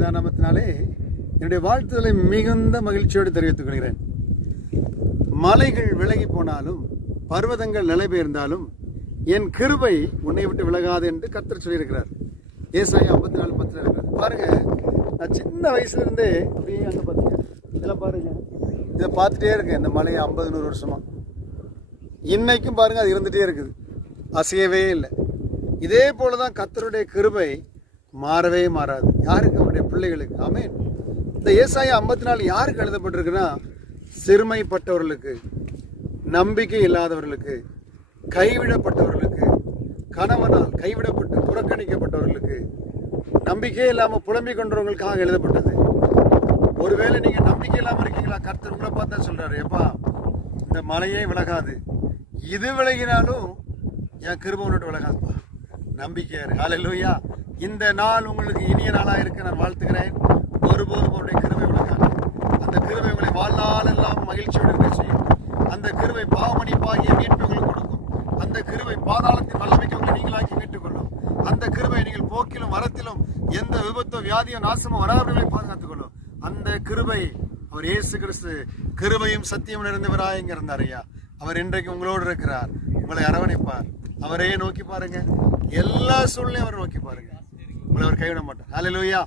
பரிசுத்த நாமத்தினாலே என்னுடைய வாழ்த்துதலை மிகுந்த மகிழ்ச்சியோடு தெரிவித்துக் கொள்கிறேன். மலைகள் விலகி போனாலும் பர்வதங்கள் நிலை பெயர்ந்தாலும் என் கிருபை உன்னை விட்டு விலகாது என்று கர்த்தர் சொல்லியிருக்கிறார். ஏசாயா 54:10 இருக்கிறது. பாருங்க, நான் சின்ன வயசுல இருந்தே அப்படியே அங்கே பார்த்தீங்க, இதெல்லாம் பாருங்க, இதை பார்த்துட்டே இருக்கேன். இந்த மலையை 50-100 வருஷமா இன்னைக்கும் பாருங்க, அது இருந்துகிட்டே இருக்குது, அசையவே இல்லை. இதே போலதான் கர்த்தருடைய கிருபை மாறவே மாறாது. யாருக்கு? அவருடைய பிள்ளைகளுக்கு. ஆமென். இந்த ஏசாயா 54 யாருக்கு எழுதப்பட்டிருக்குன்னா, சிறுமைப்பட்டவர்களுக்கு, நம்பிக்கை இல்லாதவர்களுக்கு, கைவிடப்பட்டவர்களுக்கு, கணவனால் கைவிடப்பட்டு புறக்கணிக்கப்பட்டவர்களுக்கு, நம்பிக்கை இல்லாமல் புலம்பிக் கொண்டவர்களுக்காக எழுதப்பட்டது. ஒருவேளை நீங்க நம்பிக்கை இல்லாமல் இருக்கீங்களா? கர்த்தர் உங்களை பார்த்தா சொல்றாரு, எப்பா இந்த மலையே விலகாது, இது விலகினாலும் என் கிருபை விட்டு விலகாதுப்பா, நம்பிக்கையாரு. ஹல்லேலூயா. இந்த நாள் உங்களுக்கு இனிய நாளா இருக்க நான் வாழ்த்துகிறேன். ஒருபோதும் அவருடைய கிருபை விலகாது. அந்த கிருபை உங்களை வாழ்நாள் எல்லாம் மகிழ்ச்சியோடு இருக்க செய்யும். அந்த கிருபை பாவமணிப்பாகிய மீட்பு உங்களுக்கு கொடுக்கும். அந்த கிருபை பாதாளத்தின் வல்லமைக்கு உங்களை நீங்களாக்கி மீட்டுக் கொள்ளும். அந்த கிருபை நீங்கள் போக்கிலும் வரத்திலும் எந்த விபத்தோ வியாதியோ நாசமோ வராதவர்களை பாதுகாத்துக் கொள்ளும். அந்த கிருபை அவர் இயேசு கிறிஸ்து கிருபையும் சத்தியம் நிறைந்தவராய் இங்க இருந்தார் ஐயா. அவர் இன்றைக்கு உங்களோடு இருக்கிறார். உங்களை அரவணைப்பார். அவரையே நோக்கி பாருங்க. எல்லா சூழ்நிலையும் அவர் நோக்கி பாருங்க. உங்களை அவர் கைவிட மாட்டார். ஹல்லேலூயா.